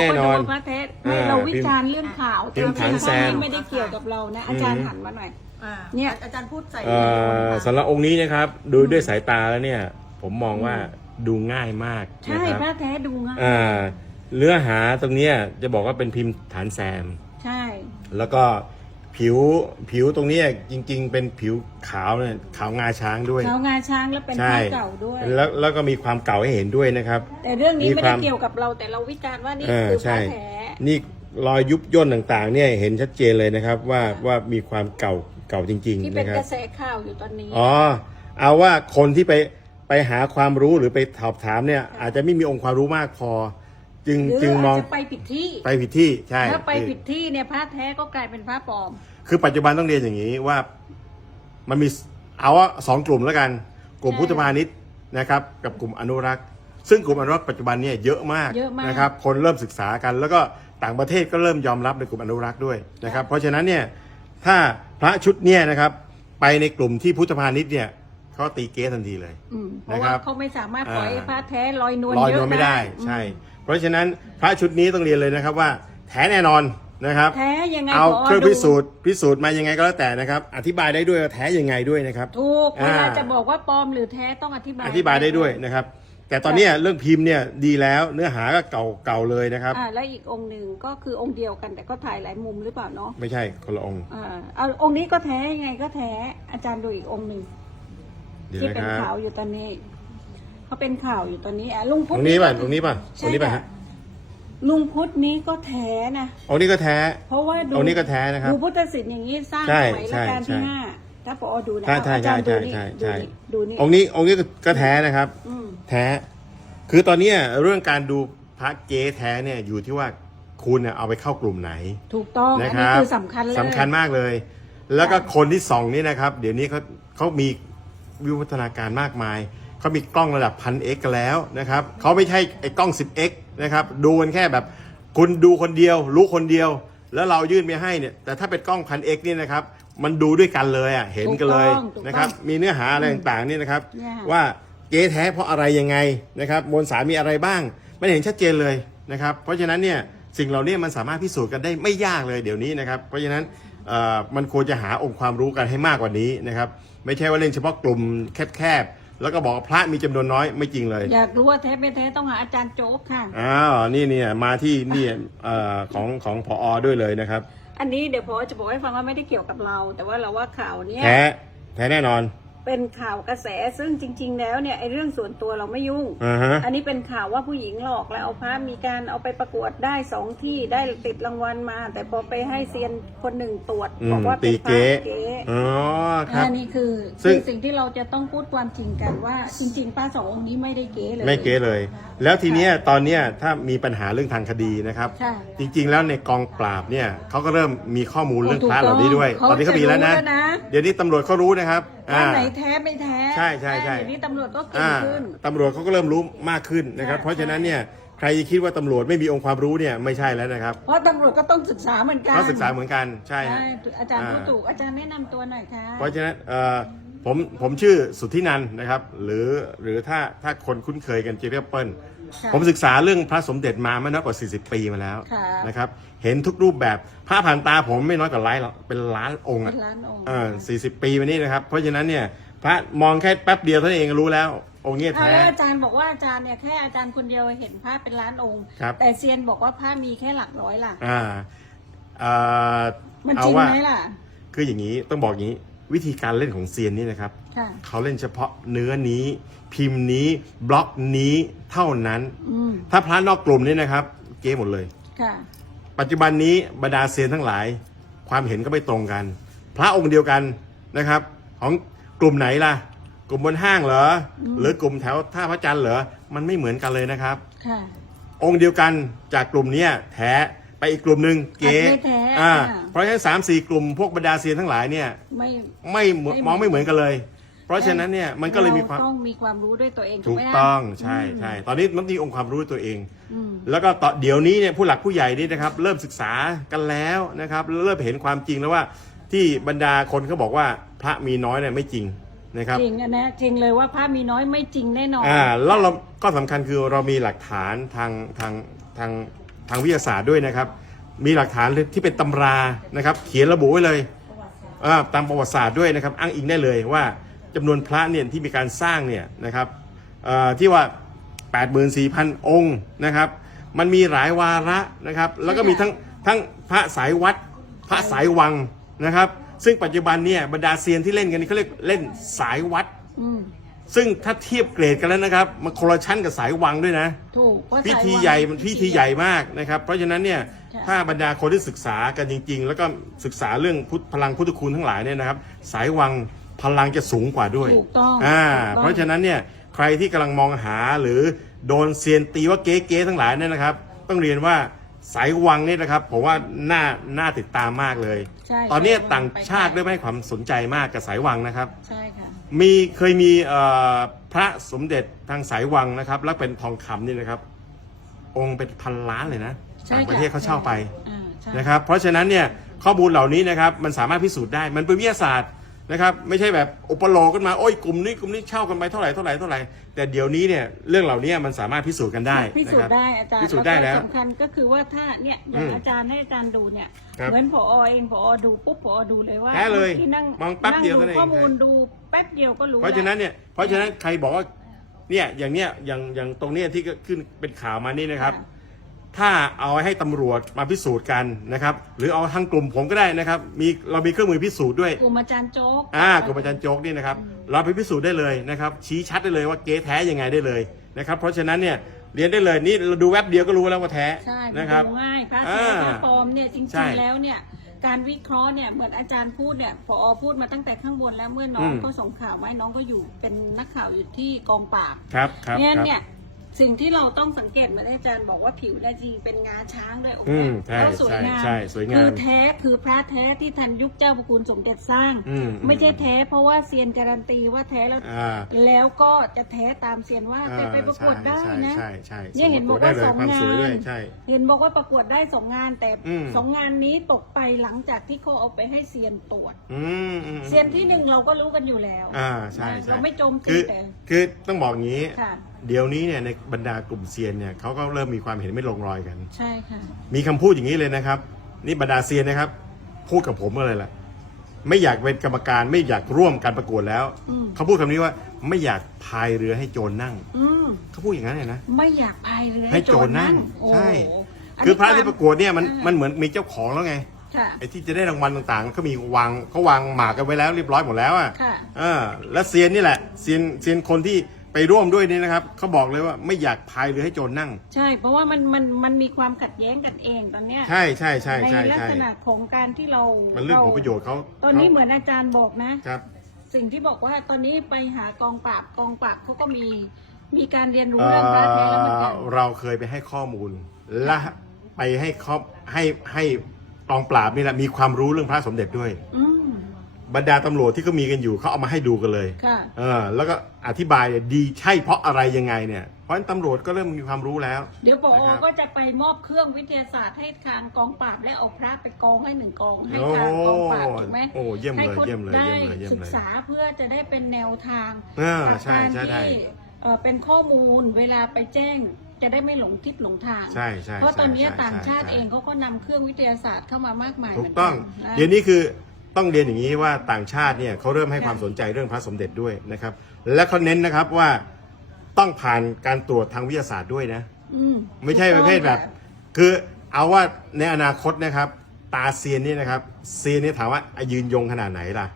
แน่นอนเราก็ดูว่าพระแท้ไม่อ่าเราวิจารณ์เรื่องข่าวพิมพ์ฐานแซมไม่ได้เกี่ยวกับเรานะ อาจารย์หันมาหน่อยอ่าเนี่ยอาจารย์พูดใส่เอ่อคนสำหรับองค์นี้นะครับ ดูด้วยสายตาแล้วเนี่ย ผมมองว่าดูง่ายมากใช่นะครับพระแท้ดูง่ายอ่าเนื้อหาตรงเนี้ยจะบอกว่าเป็นพิมพ์ฐานแซม ใช่ แล้วก็ ผิวผิวตรงเนี้ยจริง ๆ เป็นผิวขาวเนี่ยขาวงาช้างด้วย เขางาช้างแล้วเป็นพใช่ระเก่าด้วย แล้วแล้วก็มีความเก่าให้เห็นด้วยนะครับ แต่เรื่องนี้มีไม่คได้วาม เกี่ยวกับเราแต่เราวิจารณ์ว่านี่เออคือพใช่ระแท้นี่รอยยุบย่นต่างๆ เนี่ยเห็นชัดเจนเลยนะครับว่าว่ามีความเก่าเก่าจริง ที่ๆ เป็นนะครักบ ระแสข่าวอยู่ตอนนี้ อ๋อ เอาว่าคนที่ไปไปหาความรู้หรือไปสอบถามเนี่ย อาจจะไม่มีองค์ความรู้มากพอ จึงหรือจึงมอาองจจะไปผิดที่ไปผิดที่ใช่ถ้าไปผิดที่เนี่ยพระแท้ก็กลายเป็นพระปลอม คือปัจจุบันต้องเรียนอย่างนี้ว่ามันมีเอาว่าสองกลุ่มแล้วกัน กลุ่มใช่พุทธพาณิชย์นะครับ กับกลุ่มอนุรักษ์ ซึ่งกลุ่มอนุรักษ์ปัจจุบันเนี่ยเยอะมากเยอะมาก นะครับ คนเริ่มศึกษากัน แล้วก็ต่างประเทศก็เริ่มยอมรับในกลุ่มอนุรักษ์ด้วยนะครับ เพราะฉะนั้นเนี่ยถ้าพระชุดเนี่ยนะครับไปในกลุ่มที่พุทธพาณิชย์เนี่ยเขาตีเก๊ทันทีเลย อืมเพราะนะครัว่าบเขาไม่สามารถปล่อยให้อ่าพระแท้ลอยนวลลอยเยนอะวลไม่ได้อืมใช่เพ ราะฉะนั้นพระชุดนี้ต้องเรียนเลยนะครับว่าแท้แน่นอนนะครับแท้ยังไงเอาขเครื่องดูพิสูจน์พิสูจน์มายังไงก็แล้วแต่นะครับ อธิบายได้ด้วยว่าแท้ยังไงด้วยนะครับถูกเวอ่าลาจะบอกว่าปลอมหรือแท้ต้องอธิบายอธิบายได้ด้วยนะครับ แต่ตอนเนี้ยเรื่องพิมพ์เนี่ยดีแล้วเนื้อหาก็เก่าเก่าเลยนะครับอ่าแล้วอีกองค์หนึ่งก็คือองค์เดียวกันแต่ก็ถ่ายหลายมุมหรือเปล่าเนาะไม่ใช่คนละองค์อ่าเอาองค์นี้ก็แท้ยังไงก็แท้อาจารย์ดูอีกองค์หนึ่งเดี๋ยวที่นะเป็นครับข่าวอยู่ตอนนี้ เขาเป็นข่าวอยู่ตอนนี้อะลุงพุตทธรงนี้ป่ะก็ตรงนี้ป่ะตใช่รงนี้ป่ะฮะค่ะลุงพุทธนี้ก็แท้นะองค์นี้ก็แท้ เพราะว่าดูองค์นี้ก็แท้นะครับดูพุทธศิลป์อย่างนี้สร้างใช่สมัยใช่รัชกาลที่ใช่ห้าถ้าปอดูนะใช่ใช่อาจารย์ใช่ดูนี่ใช่ดูใช่นี่ดูนี่องค์นี้องค์นี้ก็แท้นะครับอืมแท้ คือตอนเนี้ยเรื่องการดูพระเก๊แท้เนี่ยอยู่ที่ว่าคุณเนี่ยเอาไปเข้ากลุ่มไหน ถูกต้องอันะนคนี้รับคือสำคัญเลยสำคัญมากเลย แล้วก็คนที่ส่องนี่นะครับ เดี๋ยวนี้เขาเขามีวิวัฒนาการมากมาย เขามีกล้องระดับพันเอ็กกันแล้วนะครับเขาไม่ใช่ไอ้กล้อง 10x นะครับดูกันแค่แบบคุณดูคนเดียว รู้คนเดียว แล้วเรายื่นไปให้เนี่ยแต่ถ้าเป็นกล้องพันเอ็กนี่นะครับมันดูด้วยกันเลยอะเห็นกันเลยถูกต้องถูกต้องนะครับมีเนื้อหาอะไรต่างๆนี่นะครับเนี่ยว่าเก๊แท้เพราะอะไรยังไงนะครับมวลสารมีอะไรบ้างไม่เห็นชัดเจนเลยนะครับเพราะฉะนั้นเนี่ยสิ่งเหล่านี้มันสามารถพิสูจน์กันได้ไม่ยากเลยเดี๋ยวนี้นะครับเพราะฉะนั้นเอ่อมันควรจะหาองค์ความรู้กันให้มากกว่านี้นะครับไม่ใช่ว่าเล่นเฉพาะกลุ่มแคบๆ แล้วก็บอกว่าพระมีจำนวนน้อยไม่จริงเลยอยากรู้ว่าแท้ไม่แท้ต้องหาอาจารย์โจ๊กค่ะ อ้าวนี่เนี่ยมาที่นี่เอ่อของของพอด้วยเลยนะครับ อันนี้เดี๋ยวพอจะบอกให้ฟังว่าไม่ได้เกี่ยวกับเรา แต่ว่าเราว่าข่าวเนี้ยแท้แท้แน่นอน เป็นข่าวกระแสซึ่งจริง ๆ แล้วเนี่ยไอ้เรื่องส่วนตัวเราไม่ยุ่ง อ่าฮะ อันนี้เป็นข่าวว่าผู้หญิงหลอกแล้วเอาพระมีการเอาไปประกวดได้สองที่ได้ติดรางวัลมา แต่พอไปให้เซียนคนหนึ่งตรวจอืบอมกว่าเป็ตีนพระเก๊เก๊ อ๋อครับ อันนี้คือซึ่คืงอสิ่งที่เราจะต้องพูดความจริงกันว่าจริง ๆ ป้าสององค์นี้ไม่ได้เก๊เลย ไม่เก๊เลย แล้วทีเนี้ยตอนเนี้ยถ้ามีปัญหาเรื่องทางคดีนะครับ ใช่ จริงๆแล้วในกองปราบเนี่ยเขาก็เริ่มมีข้อมูลเรื่องโอ้ถูกพระเหล่านี้ด้วยต้องตอนนี้เขามีแล้วนะ เขาจะรู้แล้วนะ เดี๋ยวนี้ตำรวจเขารู้นะครับว่าอ่า ไหนแท้ไม่แท้ใช่ใช่ใช่ เดี๋ยวนี้ตำรวจก็เก่งอ่าขึ้น ตำรวจเขาก็เริ่มรู้มากขึ้นนะครับ ใช่ เพราะฉะนั้นเนี่ยใครคิดว่าตำรวจไม่มีองค์ความรู้เนี่ยไม่ใช่แล้วนะครับเพราะตำรวจก็ต้องศึกษาเหมือนกันเขาศึกษาเหมือนกันใช่ใช่ฮะอาจารย์พูดอ่าถูกอาจารย์แนะนำตัวหน่อยค่ะ เพราะฉะนั้นเอ่อผมผมชื่อสุทธินันท์นะครับ หรือหรือถ้าถ้าคนคุ้นเคยกันจะเรียกเปิ้ล ค่ะผมศึกษาเรื่องพระสมเด็จมาไม่น้อยกว่า 40 ปีมาแล้วค่ะ นะครับ เห็นทุกรูปแบบพระผ่านตาผมไม่น้อยกว่าล้านหรอกเป็นล้านองค์เป็อะนล้านองค์ เออสี่สิบปีมานี้นะครับ เพราะฉะนั้นเนี่ย พระมองแค่แป๊บเดียวเท่านั้นเองก็รู้แล้ว องค์เนี้ยเอาแท้ แล้วอาจารย์บอกว่าอาจารย์เนี่ยแค่อาจารย์คนเดียวเห็นพระเป็นล้านองค์ ครับ แต่เซียนบอกว่าพระมีแค่หลักร้อยล่ะ อ่าเอ่อมันเอาจริงว่าไหมล่ะ คืออย่างนี้ต้องบอกอย่างนี้ วิธีการเล่นของเซียนนี่นะครับ ค่ะ เขาเล่นเฉพาะเนื้อนี้ พิมพ์นี้บล็อกนี้เท่านั้น อืม ถ้าพระนอกกลุ่มนี่นะครับ เก๊หมดเลย ค่ะ ปัจจุบันนี้บรรดาเซียนทั้งหลาย ความเห็นก็ไม่ตรงกัน พระองค์เดียวกันนะครับ ของกลุ่มไหนล่ะ กลุ่มบนห้างเหรอหรือกลุ่มแถวท่าพระจันทร์เหรอมันไม่เหมือนกันเลยนะครับ ค่ะ องค์เดียวกันจากกลุ่มเนี้ยแท้ ไปอีกกลุ่มหนึ่งเก๋อันไม่แท้อ่าอ่า เพราะฉะนั้นสามสี่กลุ่มพวกบรรดาเซียนทั้งหลายเนี่ยไม่ ไม่เหมือนไม่มองไม่เหมือนกันเลย เพราะฉะนั้นเนี่ยมันก็เลยมีความรต้องมีความรู้ด้วยตัวเองถูถูกกไหมล่ะต้องใช่ใช่ตอนนี้มันมีองค์ความรู้ตัวเอง อืม แล้วก็ต่อเดี๋ยวนี้เนี่ยผู้หลักผู้ใหญ่นี่นะครับ เริ่มศึกษากันแล้วนะครับ เริ่มเห็นความจริงแล้วว่า ที่บรรดาคนเขาบอกว่าพระมีน้อยเนี่ยไม่จริงนะครับ จริงอะนะจริงเลยว่าพระมีน้อยไม่จริงแน่นอน อ่าแล้วเราก็สำคัญคือเรามีหลักฐานทางทางทาง ทางวิทยาศาสตร์ด้วยนะครับ มีหลักฐานที่เป็นตำรานะครับ เขียนระบุไว้เลยาตามประวัติศาสตร์ด้วยนะครับ อ้างอิงได้เลยว่าจำนวนพระเนี่ยที่มีการสร้างเนี่ยนะครับเอ่อที่ว่า 84,000 องค์นะครับ มันมีหลายวาระนะครับ แล้วก็มีทั้งทั้งพระสายวัด พระสายวังนะครับ ซึ่งปัจจุบันเนี่ยบรรดาเซียนที่เล่นกันนี่เขาเรียกเล่นสายวัด ซึ่งถ้าเทียบเกรดกันแล้วนะครับมันคนละชั้นกับสายวังด้วยนะ ถูกว่าพิสายธีวัง ใหญ่มันพิธีใหญ่มากนะครับ เพราะฉะนั้นเนี่ยค่ะถ้าบรรดาคนที่ศึกษากันจริง ๆ แล้วก็ศึกษาเรื่องพุทธพลังพุทธคุณทั้งหลายเนี่ยนะครับ สายวังพลังจะสูงกว่าด้วยถูกต้องอ่า ถูกต้อง เพราะฉะนั้นเนี่ยใครที่กำลังมองหาหรือโดนเซียนตีว่าเก๊ๆทั้งหลายเนี่ยนะครับ ต้องเรียนว่าสายวังเนี่ยนะครับผมว่าน่าน่าติดตามมากเลย ใช่ตอนนี้สายวังต่างชาติไปเริ่มให้ความสนใจมากกับสายวังนะครับ ใช่ค่ะ มีเคยมีเอ่อพระสมเด็จทางสายวังนะครับ แล้วเป็นทองคำนี่นะครับ องค์เป็นพันล้านเลยนะใช่ต่างค่ะประเทศเขาเช่าไปอ่าใช่นะครับ เพราะฉะนั้นเนี่ยข้อมูลเหล่านี้นะครับมันสามารถพิสูจน์ได้มันเป็นวิทยาศาสตร์ นะครับ ไม่ใช่แบบอุปโลกขึ้นมาโอ้ยกลุ่มนี้กลุ่มนี้เช่ากันไปเท่าไหร่เท่าไหร่เท่าไหร่แต่เดี๋ยวนี้เนี่ยเรื่องเหล่านี้มันสามารถพิสูจน์กันได้พิสูจนะครับน์ได้อาจารย์พิสูจน์ได้แล้วก็สำคัญก็คือว่าถ้าเนี่ยอย่างอืมอาจารย์ให้อาจารย์ดูเนี่ยครับเหมือนผอเองผอดูปุ๊บผอดูเลยว่าแท้เลยที่นั่งมองแป๊บเดียวนั่เท่านั้นเองข้อมูลดูแป๊บเดียวก็รู้เพราะฉะนั้นแล้วเนี่ยเพราะฉะนั้นใครบอกว่าเนี่ยอย่างเนี้ยอย่างอย่างตรงเนี้ยที่ก็ขึ้นเป็นข่าวมานี่นะครับ ถ้าเอาให้ตำรวจมาพิสูจน์กันนะครับ หรือเอาทางกลุ่มผมก็ได้นะครับ มีเรามีเครื่องมือพิสูจน์ด้วยกลุ่มอาจารย์โจ๊กอ่ากลุ่มอาจารย์โจ๊กนี่นะครับ เราไปพิสูจน์ได้เลยนะครับ ชี้ชัดได้เลยว่าเก๊แท้ยังไงได้เลยนะครับ เพราะฉะนั้นเนี่ยเรียนได้เลยนี่เราดูแว็บเดียวก็รู้แล้วว่าแท้ใช่นะครับดูง่ายพระอ่าเสียพระปลอมเนี่ยจใช่ริงๆแล้วเนี่ยการวิเคราะห์เนี่ยเหมือนอาจารย์พูดเนี่ยผอพูดมาตั้งแต่ข้างบนแล้วเมื่อน้องอืมก็ส่งข่าวมาให้น้องก็อยู่เป็นนักข่าวอยู่ที่กองปราบครับครับเนี่ยครับเนี่ย สิ่งที่เราต้องสังเกตเหมือนอาจารย์บอกว่าผิวเนี่ยจริงเป็นงาช้างด้วยโอ้โหอืมใช่แล้วสวยงามใช่ใช่สวยงามคือแท้คือพระแท้ที่ทันยุคเจ้าพระคุณสมเด็จสร้าง อืมไม่ใช่แท้เพราะว่าเซียนการันตีว่าแท้แล้ว อ่า แล้วก็จะแท้ตามเซียนว่าแต่ไปประกวดได้นะ ใช่ใช่ใช่เนี่ยเห็นบอกได้ว่าเลยสองความงาสวยด้วยนใช่ เห็นบอกว่าประกวดได้สองงานแต่อืม สองงานนี้ตกไปหลังจากที่เขาเอาไปให้เซียนตรวจ อืมอืมเซียนที่หนึ่งเราก็รู้กันอยู่แล้วอ่าใช่ใช่เราไม่โจมตีคือแต่ คือต้องบอกอย่างนี้ ค่ะ เดี๋ยวนี้เนี่ยในบรรดากลุ่มเซียนเนี่ยเขาก็เริ่มมีความเห็นไม่ลงรอยกัน ใช่ค่ะ มีคำพูดอย่างนี้เลยนะครับ นี่บรรดาเซียนนะครับ พูดกับผมเลยแหละไม่อยากเป็นกรรมการไม่อยากร่วมการประกวดแล้วอืม เขาพูดคำนี้ว่าไม่อยากพายเรือให้โจรนั่งอืม เขาพูดอย่างนั้นเลยนะ ไม่อยากพายเรือให้โจรนั่งโอ้ใช่โหนคือนี้พระที่ประกวดเนี่ยมันอ่ามันเหมือนมีเจ้าของแล้วไงค่ะ ไอ้ที่จะได้รางวัลต่างๆเขามีวางเขาวางหมากกันไว้แล้วเรียบร้อยหมดแล้วอะค่ะ เออและเซียนนี่แหละเซียนเซียนคนที่ ไปร่วมด้วยนี่นะครับเขาบอกเลยว่าไม่อยากพายเรือให้โจรนั่ง ใช่ เพราะว่ามันมันมันมีความขัดแย้งกันเองตอนเนี้ยใช่ใช่ใช่ในใช่ลักใช่ษณะของการที่เรามันเรื่องผลประโยชน์เขาตอนนี้ขาเหมือนอาจารย์บอกนะ ครับ สิ่งที่บอกว่าตอนนี้ไปหากองปราบกองปราบเขาก็มีมีการเรียนรู้เอ่เรื่องพระแท้แล้วเหมือนกันอเราเคยไปให้ข้อมูล และไปให้ข้อให้ให้กองปราบนี่แหละมีความรู้เรื่องพระสมเด็จด้วย อืม บรรดาตำรวจที่เขามีกันอยู่เขาเอามาให้ดูกันเลยค่ะ เออ แล้วก็อธิบายเนี่ยดีใช่เพราะอะไรยังไงเนี่ย เพราะฉะนั้นตำรวจก็เริ่มมีความรู้แล้ว เดี๋ยวปอนะครับ ก็จะไปมอบเครื่องวิทยาศาสตร์ให้ทางกองปราบและเอาพระไปกองให้หนึ่งกองให้โอ้ทางกองปราบถูกไหมโอ้เยี่ยมให้เลยเขาเยี่ยมเลยได้เยี่ยมเลยเยี่ยมศึกเลยษาเพื่อจะได้เป็นแนวทางเออกับใช่การใช่ได้ที่เอ่อเป็นข้อมูลเวลาไปแจ้งจะได้ไม่หลงทิศหลงทาง ใช่ใช่เพราะตอนนี้ใช่ต่างชาติใช่เองเขาก็นำเครื่องวิทยาศาสตร์เข้ามามากมายถูกต้องหมืนกันนะ เดี๋ยวนี้คือ ต้องเรียนอย่างนี้ว่าต่างชาติเนี่ยเขาเริ่มให้ความสนใจเรื่องพระสมเด็จด้วยนะครับ และเขาเน้นนะครับว่าต้องผ่านการตรวจทางวิทยาศาสตร์ด้วยนะ อืมไม่ใช่ประเภทแบบถูกต้องคือเอาว่าในอนาคตนะครับ ตาเซียนนี่นะครับเซียนนี่ถามว่ายืนยงขนาดไหนล่ะ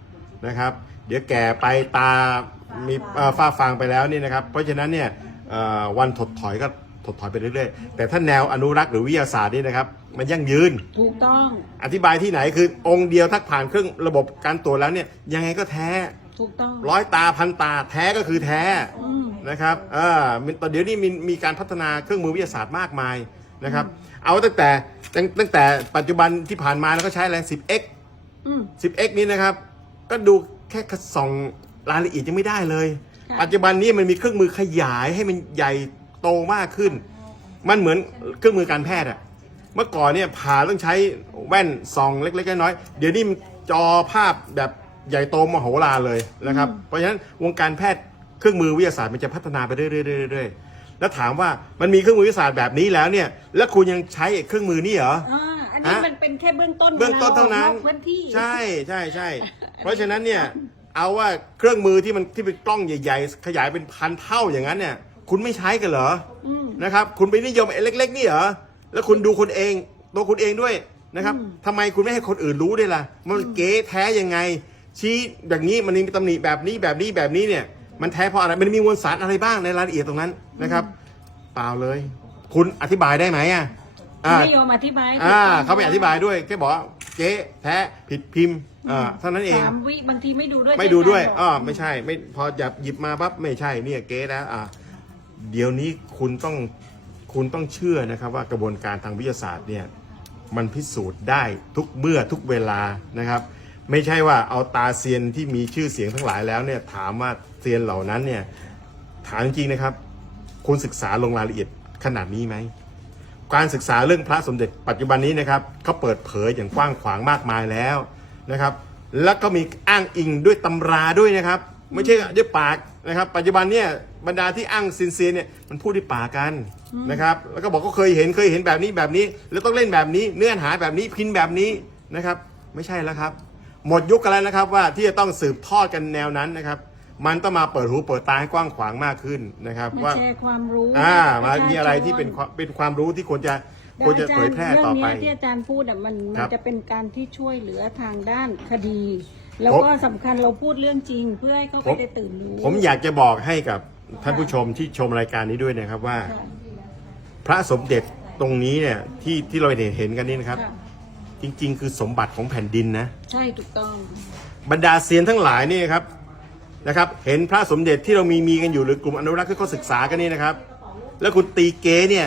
นะครับ เดี๋ยวแก่ไปตามีเอ่อฝ้าฟางไปแล้วนี่นะครับ เพราะฉะนั้นเนี่ยเอ่อวันถดถอยก็ ถดถอยไปเรื่อยๆ แต่ถ้าแนวอนุรักษ์หรือวิทยาศาสตร์นี่นะครับ มันยั่งยืน ถูกต้อง อธิบายที่ไหนคือองค์เดียวถ้าผ่านเครื่องระบบการตรวจแล้วเนี่ยยังไงก็แท้ถูกต้อง ร้อยตาพันตาแท้ก็คือแท้อืม นะครับเออมันตอนเดี๋ยวนี้มีมีการพัฒนาเครื่องมือวิทยาศาสตร์มากมายนะครับ เอาตั้งแต่ตั้งตั้งแต่ปัจจุบันที่ผ่านมาแล้วก็ใช้อะไร 10x อืม 10x นี้นะครับ ก็ดูแค่ส่องรายละเอียดยังไม่ได้เลย ค่ะ ปัจจุบันนี้มันมีเครื่องมือขยายให้มันใหญ่ โตมากขึ้น มันเหมือนเครื่องมือการแพทย์อะเมื่อก่อนเนี่ยผ่าต้องใช้แว่นส่องเล็กๆน้อยๆเดี๋ยวนี้มันจอภาพแบบใหญ่โตมโหฬารเลยนะครับ เพราะฉะนั้นวงการแพทย์เครื่องมือวิทยาศาสตร์มันจะพัฒนาไปเรื่อยๆเรื่อยๆแล้วถามว่ามันมีเครื่องมือวิทยาศาสตร์แบบนี้แล้วเนี่ย แล้วคุณยังใช้ไอ้เครื่องมือนี่เหรอ อ่าอันนี้ฮะ มันเป็นแค่เบื้องต้นเบื้องต้นเท่านั้นวลออกพื้นที่ ใช่ใช่ใช่ เพราะฉะนั้นเนี่ย เอาว่าเครื่องมือที่มันที่เป็นกล้องใหญ่ ๆ ขยายเป็นพันเท่าอย่างนั้นเนี่ย คุณไม่ใช้กันเหรออมนะครับ คุณไปนิยมไอ้เล็ก ๆ นี่เหรอแล้วคุณดูคนเองตัวคุณเองด้วยนะครับทำไมคุณไม่ให้คนอื่นรู้ด้วยล่ะ มันเก๋แท้ยังไง ชี้อย่างนี้มันมีตำหนิแบบนี้แบบนี้แบบนี้เนี่ย มันแท้เพราะอะไรมันมีมวลสารอะไรบ้างในรายละเอียดตรงนั้นนะครับ เปล่าเลย คุณอธิบายได้ไหมอะอ่าไม่ยอมอธิบายอ่าเขาไม่อธิบายด้วยแค่บอกว่าเจ๊แท้ผิดพิมพ์อ่าเท่านั้นเองสามวิบางทีไม่ดูด้วย ไม่ดูด้วยใช่ไหมอ๋อไม่ใช่ ไม่พอหยับหยิบมาปั๊บไม่ใช่เนี่ยเก๊แล้วอ่า เดี๋ยวนี้คุณต้องคุณต้องเชื่อนะครับว่ากระบวนการทางวิทยาศาสตร์เนี่ยมันพิสูจน์ได้ทุกเมื่อทุกเวลานะครับ ไม่ใช่ว่าเอาตาเซียนที่มีชื่อเสียงทั้งหลายแล้วเนี่ยถามว่าเซียนเหล่านั้นเนี่ยถามจริงนะครับ คุณศึกษาลงรายละเอียดขนาดนี้ไหมการศึกษาเรื่องพระสมเด็จปัจจุบันนี้นะครับเขาเปิดเผยอย่างกว้างขวางมากมายแล้วนะครับ แล้วก็มีอ้างอิงด้วยตำราด้วยนะครับ ไม่ใช่ด้วยปาก นะครับ ปัจจุบันเนี่ยบรรดาที่อ้างซินเซียนเนี่ยมันพูดด้วยปากกันนะครับ แล้วก็บอกก็เคยเห็นเคยเห็นแบบนี้แบบนี้ แล้วต้องเล่นแบบนี้เนื้อหาแบบนี้พินแบบนี้นะครับ ไม่ใช่แล้วครับ หมดยุคกันแล้วนะครับว่าที่จะต้องสืบทอดกันแนวนั้นนะครับ มันต้องมาเปิดหูเปิดตาให้กว้างขวางมากขึ้นนะครับมาว่าแชร์ความรู้อ่ามาปชชมีอะไรที่เป็นความเป็นความรู้ที่ควรจะควรจะเผยแพร่ต่อไปเรื่องเนี้ยที่อาจารย์พูดอะมันมัครันบจะเป็นการที่ช่วยเหลือทางด้านคดี แล้วผมก็สำคัญเราพูดเรื่องจริงเพื่อให้เขาผไปมได้ตื่นรู้ ผมอยากจะบอกให้กับท่านผู้ชมที่ชมรายการนี้ด้วยนะครับว่าค่ะพระสมเด็จตรงนี้เนี่ยที่ที่เราเห็นเห็นกันนี่นะครับ ค่ะ จริง ๆ คือสมบัติของแผ่นดินนะ ใช่ถูกต้อง บรรดาเซียนทั้งหลายนี่นะครับนะครับ เห็นพระสมเด็จที่เรามีมีกันอยู่หรือกลุ่มอนุรักษ์ที่เขาศึกษากันนี่นะครับ แล้วคุณตีเก๋เนี่ย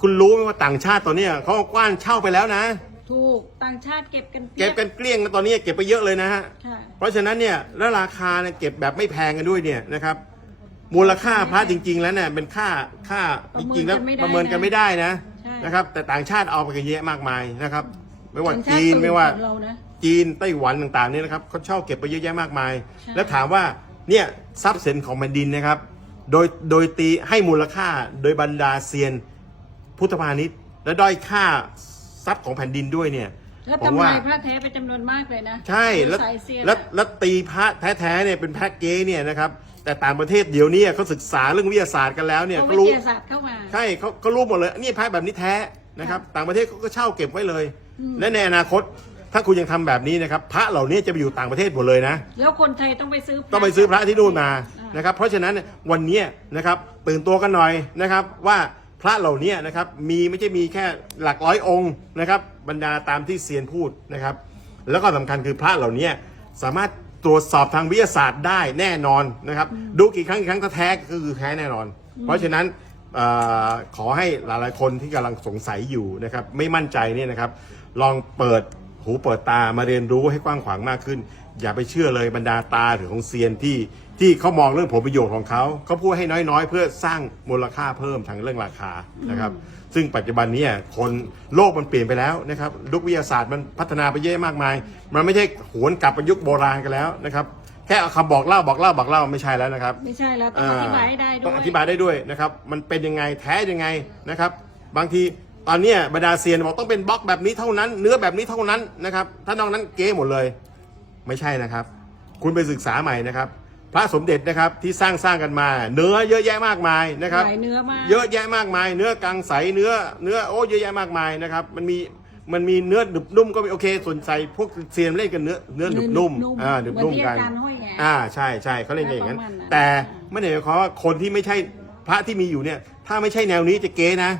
คุณรู้ไหมว่าต่างชาติตอนเนี้ยเขากว้านเช่าไปแล้วนะ ถูกต่างชาติเก็บกันเก็บกันเกลี้ยงนะตอนนี้เก็บไปเยอะเลยนะฮะ ค่ะเพราะฉะนั้นเนี่ยแล้วราคาเนี่ยเก็บแบบไม่แพงกันด้วยเนี่ยนะครับ มูลค่าพระจริง ๆ แล้วเนี่ยเป็นค่าค่าจริงๆแล้วประเมินกันไม่ได้นะใช่นะครับ แต่ต่างชาติเอาไปกันเยอะมากมายนะครับ ไม่ว่าต่งชติจีนไม่ว่าตื่นเรานะจีนไต้หวันต่างๆเนี่ยนะครับเขาเช่าเก็บไปเยอะแยะมากมายใช่แล้วถามว่าเนี่ยทรัพย์สินของแผ่นดินนะครับ โดยโดยตีให้มูลค่าโดยบรรดาเซียนพุทธพาณิชย์และด้อยค่า ทรัพย์ของแผ่นดินด้วยเนี่ย แล้วผมทำว่า ลายพระแท้ไปจำนวนมากเลยนะใช่แล้วสายเซียนแล้วอะแล้วตีพระแท้ๆเนี่ยเป็นพระเก๊เนี่ยนะครับ แต่ต่างประเทศเดี๋ยวนี้เขาศึกษาเรื่องวิทยาศาสตร์กันแล้วเนี่ยเอาเขาวิรู้ทยาศาสตร์เข้ามา ใช่เขาเขารู้หมดเลยนี่พระแบบนี้แท้นะครับ ต่างประเทศเขาก็เช่าเก็บไว้เลย และในอนาคตถ้าคุณยังทำแบบนี้นะครับ พระเหล่านี้จะไปอยู่ต่างประเทศหมดเลยนะ แล้วคนไทยต้องไปซื้อพระต้องไปซื้อพระที่นู่นมาอ่านนะครับ เพราะฉะนั้นเนี่ยวันเนี้ยนะครับตื่นตัวกันหน่อยนะครับว่า พระเหล่านี้นะครับมีไม่ใช่มีแค่หลักร้อยองค์นะครับบรรดาตามที่เซียนพูดนะครับ แล้วก็สำคัญคือพระเหล่านี้สามารถตรวจสอบทางวิทยาศาสตร์ได้แน่นอนนะครับ ดูกี่ครั้งกี่ครั้งถ้าแท้ก็คือแท้แน่นอน เพราะฉะนั้นเออขอให้หลายๆคนที่กำลังสงสัยอยู่นะครับไม่มั่นใจเนี่ยนะครับ ลองเปิดหูเปิดตามาเรียนรู้ให้กว้างขวางมากขึ้น อย่าไปเชื่อเลยบรรดาตาหรือของเซียนที่ที่เขามองเรื่องผลประโยชน์ของเขาเขาพูดให้น้อยๆ เพื่อสร้างมูลค่าเพิ่มทางเรื่องราคานะครับ ซึ่งปัจจุบันเนี้คนโลกมันเปลี่ยนไปแล้วนะครับยุควิทยาศาสตร์มันพัฒนาไปเยอะมากมาย มันไม่ใช่หวนกลับไปยุคโบราณกันแล้วนะครับแค่เอาคำบอกเล่าบอกเล่าบอกเล่าไม่ใช่แล้วนะครับไม่ใช่แล้วต้องอธิบายให้ได้ด้วยต้องอธิบายได้ด้วยนะครับมันเป็นยังไงแท้ยังไงนะครับ บางทีตอนเนี้ยบรรดาเซียนบอกต้องเป็นบล็อกแบบนี้เท่านั้น เนื้อแบบนี้เท่านั้นนะครับถ้านอกนั้นเก๊หมดเลย ไม่ใช่นะครับ คุณไปศึกษาใหม่นะครับ พระสมเด็จนะครับที่สร้างสร้างกันมา เนื้อเยอะแยะมากมายนะครับหลายเนื้อมากเยอะแยะมากมาย เนื้อกังใสเนื้อเนื้อโอ้เยอะแยะมากมายนะครับมันมีมันมีเนื้อหนึบนุ่มก็มีโอเคส่วนใส่พวกเซียนเล่นกันเนื้อเนื้อหนึบนุ่มอ่าหนึบนุ่มเหมือนที่กันอาจารย์ห้อยไงอ่าใช่ใช่เขาเล่นกันอย่างนั้นประมาณนั้น แต่ไม่ได้หมายความว่าคนที่ไม่ใช่พระที่มีอยู่เนี่ย ถ้าไม่ใช่แนวนี้จะเก๊นะ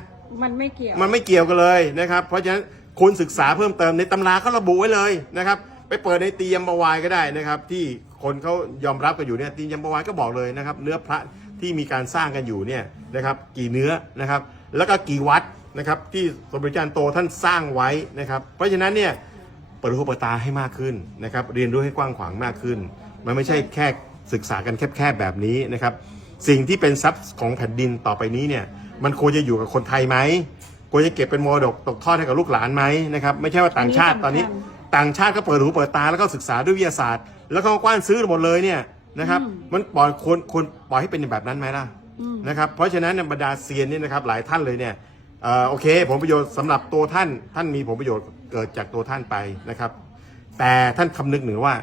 มันไม่เกี่ยวมันไม่เกี่ยวกันเลยนะครับ เพราะฉะนั้นคุณศึกษาเพิ่มเติมในตำราเขาระบุไว้เลยนะครับ ไปเปิดในตียมบวายก็ได้นะครับ ที่คนเขายอมรับกันอยู่เนี่ยตียมบวายก็บอกเลยนะครับ เนื้อพระที่มีการสร้างกันอยู่เนี่ยนะครับ กี่เนื้อนะครับ แล้วก็กี่วัดนะครับ ที่สมเด็จอาจารย์โตท่านสร้างไว้นะครับ เพราะฉะนั้นเนี่ยเปิดหูเปิดตาให้มากขึ้นนะครับ เรียนรู้ให้กว้างขวางมากขึ้น มันไม่ใช่แค่ศึกษากันแคบๆแบบนี้นะครับ สิ่งที่เป็นทรัพย์ของแผ่นดินต่อไปนี้เนี่ยมันควรจะอยู่กับคนไทยไหมควรจะเก็บเป็นมรดกตกทอดให้กับลูกหลานไหมนะครับ ไม่ใช่ว่าต่างชาติตอนนี้ ต่างชาติก็เปิดหูเปิดตาแล้วก็ศึกษาด้วยวิทยาศาสตร์ แล้วก็กว้านซื้อหมดเลยเนี่ยนะครับ มันปล่อยควรควรปล่อยให้เป็นแบบนั้นไหมล่ะอืมนะครับ เพราะฉะนั้นเนยบรรดาเซียนนี่นะครับหลายท่านเลยเนี่ยเอ่อโอเค ผลประโยชน์สำหรับตัวท่านท่านมีผลประโยชน์เกิดจากตัวท่านไปนะครับ แต่ท่านคำนึกหนึ่งว่า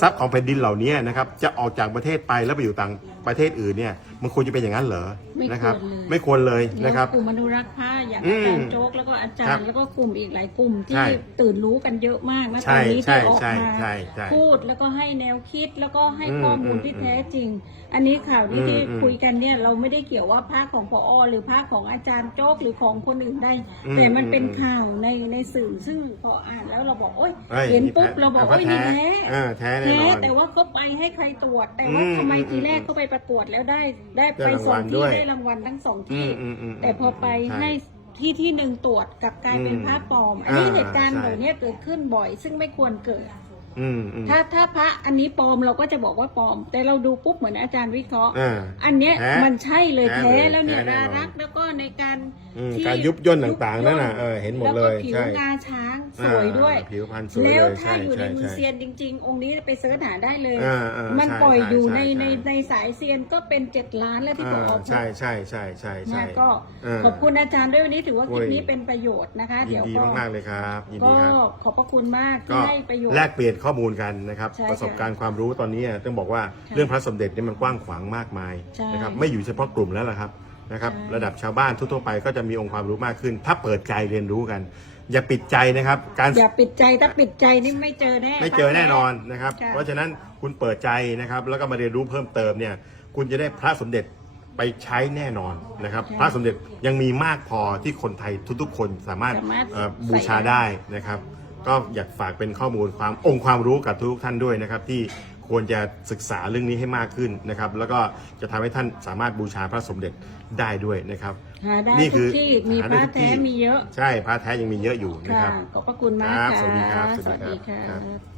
ทรัพย์ของแผ่นดินเหล่านี้นะครับจะออกจากประเทศไปแล้วไปอยู่ต่างประเทศอื่นเนี่ยมันควรจะเป็นอย่างนั้นเหรอไม่ควรนะครับ เลย ไม่ควรเลยแล้วนะครับกลุ่มอนุรักษ์ผ้าอย่างอือามจารย์โจ๊กแล้วก็อาจารครัย์บแล้วก็กลุ่มอีกหลายกลุ่มใช่ที่ตื่นรู้กันเยอะมากนะใช่ตอนนี้ใช่ที่ออกใช่มาใช่ใช่พูดแล้วก็ให้แนวคิดแล้วก็ให้อืมข้อมูลอืมที่แท้จริง อันนี้ข่าวที่อืมที่อืมคุยกันเนี่ยเราไม่ได้เกี่ยวว่าภาคของพอหรือภาคของอาจารย์โจ๊กหรือของคนอื่นได้ อืมแต่มันเป็นอืม ข่าวในในสื่อซึ่งพออ่านแล้วเราบอกโอ๊ยอ้ยเห็นปุ๊บแท้เราบอกแท้โอ๊ยนี่แท้ เออแท้แน่นอน แต่ว่าเขาไปให้ใครตรวจ แต่ว่าอืมทำไมอืมทีแรกเขาไปประกวดแล้วได้ได้ได้ไปรางสวัองลที่ด้วยได้รางวัลทั้งสองอืที่มอืมอืมแต่พอไปช่ให้ที่ที่หนึ่งตรวจกลับกลายเป็นอืมพระปลอม อันนี้อ่าเหตุการณ์ใช่แบบเนี้ยเกิดขึ้นบ่อย ซึ่งไม่ควรเกิดอืมอืมถ้าถ้าพระอันนี้ปลอมเราก็จะบอกว่าปลอม แต่เราดูปุ๊บเหมือนอาจารย์วิเคราะห์อ่าอันเนี้ยแท้มันใช่เลยแท้แท้เลยแล้วเนี่ยแท้แน่รานอนรักแล้วก็ในการ อืมที่การยุบย่นต่างๆนั่นน่ะยุบย่เออเห็นหมดแล้วเลก็ยผิวใช่ งาช้างสวยด้วย อ่าผิวพรรณสวยแล้วเลยถ้าใช่อยู่ในใช่มือใช่ เซียนจริง ๆ องค์นี้ไปเสิร์ชหาได้เลย อ่าอ่ามันใช่ปล่อยอยู่ใช่ในในใช่ ในสายเซียนก็เป็นเจ็ดล้านแล้วที่ผมออกใช่ใช่ใช่ใช่ใช่นะก็เออขอบคุณอาจารย์ด้วยวันนี้ถือว่าคลิปโอ้ยนี้เป็นประโยชน์นะคะ ยิเดี๋นยวดีก็มากๆเลยครับยินก็ดีครับ ขอบพระคุณมากก็ที่ให้ประโยชน์ แลกเปลี่ยนข้อมูลกันนะครับ ใช่ประสบการณ์ความรู้ตอนนี้ต้องบอกว่าใช่เรื่องพระสมเด็จเนี่ยมันกว้างขวางมากมายใช่นะครับไม่อยู่เฉพาะกลุ่มแล้วล่ะครับ นะครับใช่ระดับชาวบ้านทั่วๆไปก็จะมีองค์ความรู้มากขึ้น ถ้าเปิดใจเรียนรู้กัน อย่าปิดใจนะครับ การอย่าปิดใจถ้าปิดใจนี่ไม่เจอแน่ไม่เจอแน่นอนนะครับค่ะเพราะฉะนั้นคุณเปิดใจนะครับ แล้วก็มาเรียนรู้เพิ่มเติมเนี่ย คุณจะได้พระสมเด็จไปใช้แน่นอนนะครับ พระสมเด็จยังมีมากพอที่คนไทยทุกๆ คนสามารถสามารถ เอ่อใส่บูชาได้นะครับ ก็อยากฝากเป็นข้อมูลความองค์ความรู้กับทุกท่านด้วยนะครับ ที่ ควรจะศึกษาเรื่องนี้ให้มากขึ้นนะครับ แล้วก็จะทำให้ท่านสามารถบูชาพระสมเด็จได้ด้วยนะครับหาได้นี่ทุคืกอที่มีหาพได้ระทุกที่แท้มีเยอะ ใช่พระแท้ยังมีเยอะอยู่นะค่ะครับขอบพระคุณมากครับค่ะสวัสดีครับสวัสดีค่ะครับ